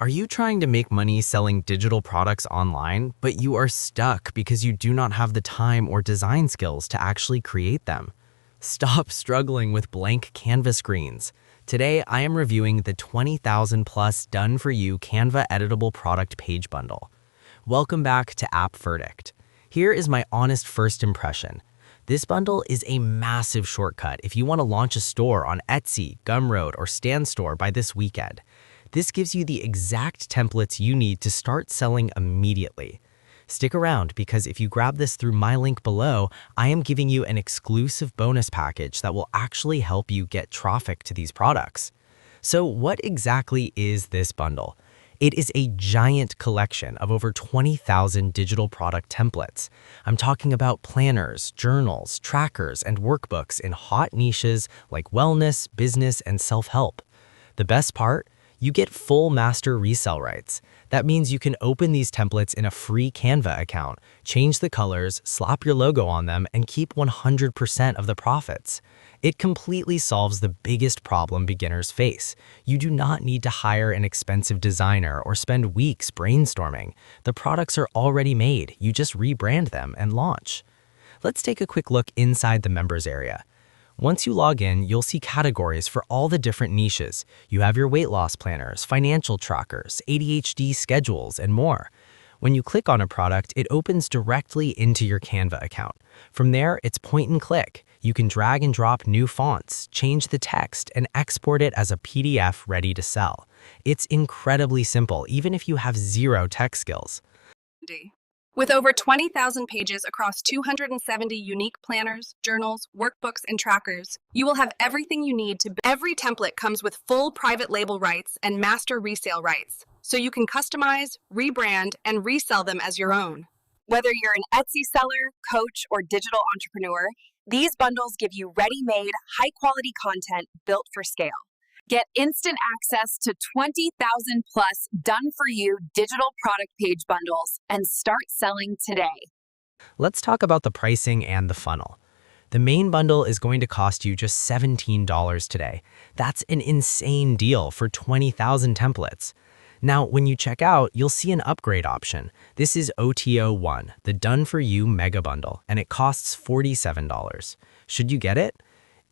Are you trying to make money selling digital products online, but you are stuck because you do not have the time or design skills to actually create them? Stop struggling with blank Canva screens. Today, I am reviewing the 20,000 plus done-for-you Canva Editable product page bundle. Welcome back to App Verdict. Here is my honest first impression. This bundle is a massive shortcut if you want to launch a store on Etsy, Gumroad, or Stan Store by this weekend. This gives you the exact templates you need to start selling immediately. Stick around because if you grab this through my link below, I am giving you an exclusive bonus package that will actually help you get traffic to these products. So what exactly is this bundle? It is a giant collection of over 20,000 digital product templates. I'm talking about planners, journals, trackers, and workbooks in hot niches like wellness, business, and self-help. The best part? You get full master resale rights. That means you can open these templates in a free Canva account, change the colors, slap your logo on them, and keep 100% of the profits. It completely solves the biggest problem beginners face. You do not need to hire an expensive designer or spend weeks brainstorming. The products are already made. You just rebrand them and launch. Let's take a quick look inside the members area. Once you log in, you'll see categories for all the different niches. You have your weight loss planners, financial trackers, ADHD schedules, and more. When you click on a product, it opens directly into your Canva account. From there, it's point and click. You can drag and drop new fonts, change the text, and export it as a PDF ready to sell. It's incredibly simple, even if you have zero tech skills. With over 20,000 pages across 270 unique planners, journals, workbooks, and trackers, you will have everything you need to. Every template comes with full private label rights and master resale rights, so you can customize, rebrand, and resell them as your own. Whether you're an Etsy seller, coach, or digital entrepreneur, these bundles give you ready-made, high-quality content built for scale. Get instant access to 20,000 plus done-for-you digital product page bundles and start selling today. Let's talk about the pricing and the funnel. The main bundle is going to cost you just $17 today. That's an insane deal for 20,000 templates. Now, when you check out, you'll see an upgrade option. This is OTO1, the done-for-you mega bundle, and it costs $47. Should you get it?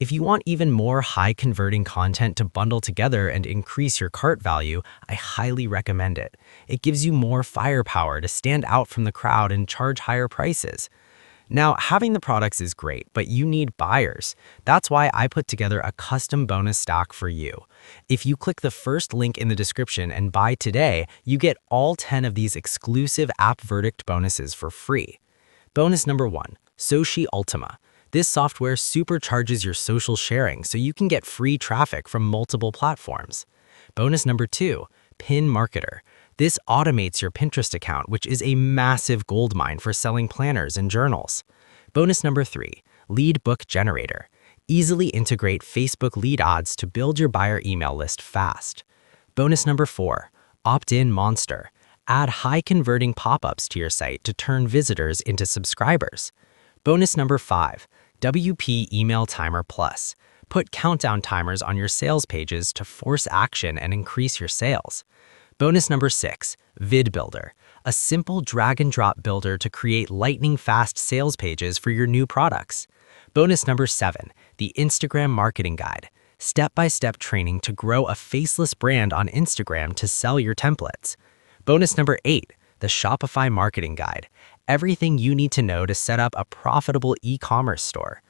If you want even more high-converting content to bundle together and increase your cart value, I highly recommend it. It gives you more firepower to stand out from the crowd and charge higher prices. Now, having the products is great, but you need buyers. That's why I put together a custom bonus stack for you. If you click the first link in the description and buy today, you get all 10 of these exclusive App Verdict bonuses for free. Bonus number 1, Soci Ultima. This software supercharges your social sharing so you can get free traffic from multiple platforms. Bonus number 2, Pin Marketer. This automates your Pinterest account, which is a massive goldmine for selling planners and journals. Bonus number 3, Lead Book Generator. Easily integrate Facebook lead ads to build your buyer email list fast. Bonus number 4, Opt-in Monster. Add high-converting pop-ups to your site to turn visitors into subscribers. Bonus number 5, WP Email Timer Plus. Put countdown timers on your sales pages to force action and increase your sales. Bonus number 6, Vid Builder. A simple drag-and-drop builder to create lightning-fast sales pages for your new products. Bonus number 7, the Instagram Marketing Guide. Step-by-step training to grow a faceless brand on Instagram to sell your templates. Bonus number 8, the Shopify Marketing Guide. Everything you need to know to set up a profitable e-commerce store.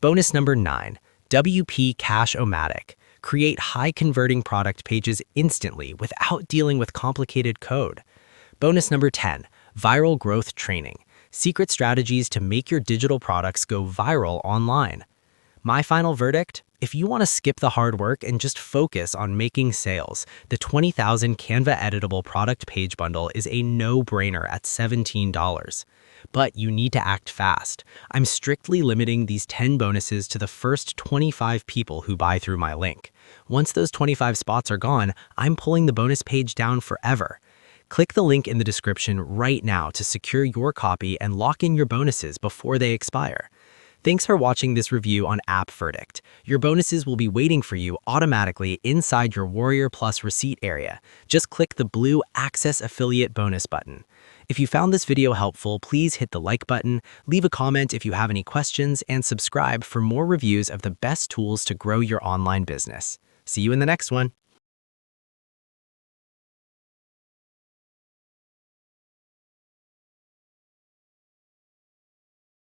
Bonus number 9, WP Cash-O-Matic. Create high-converting product pages instantly without dealing with complicated code. Bonus number 10, Viral Growth Training. Secret strategies to make your digital products go viral online. My final verdict? If you want to skip the hard work and just focus on making sales, the 20,000 Canva Editable product page bundle is a no-brainer at $17. But you need to act fast. I'm strictly limiting these 10 bonuses to the first 25 people who buy through my link. Once those 25 spots are gone, I'm pulling the bonus page down forever. Click the link in the description right now to secure your copy and lock in your bonuses before they expire. Thanks for watching this review on App Verdict. Your bonuses will be waiting for you automatically inside your Warrior Plus receipt area. Just click the blue Access Affiliate Bonus button. If you found this video helpful, please hit the like button, leave a comment if you have any questions, and subscribe for more reviews of the best tools to grow your online business. See you in the next one.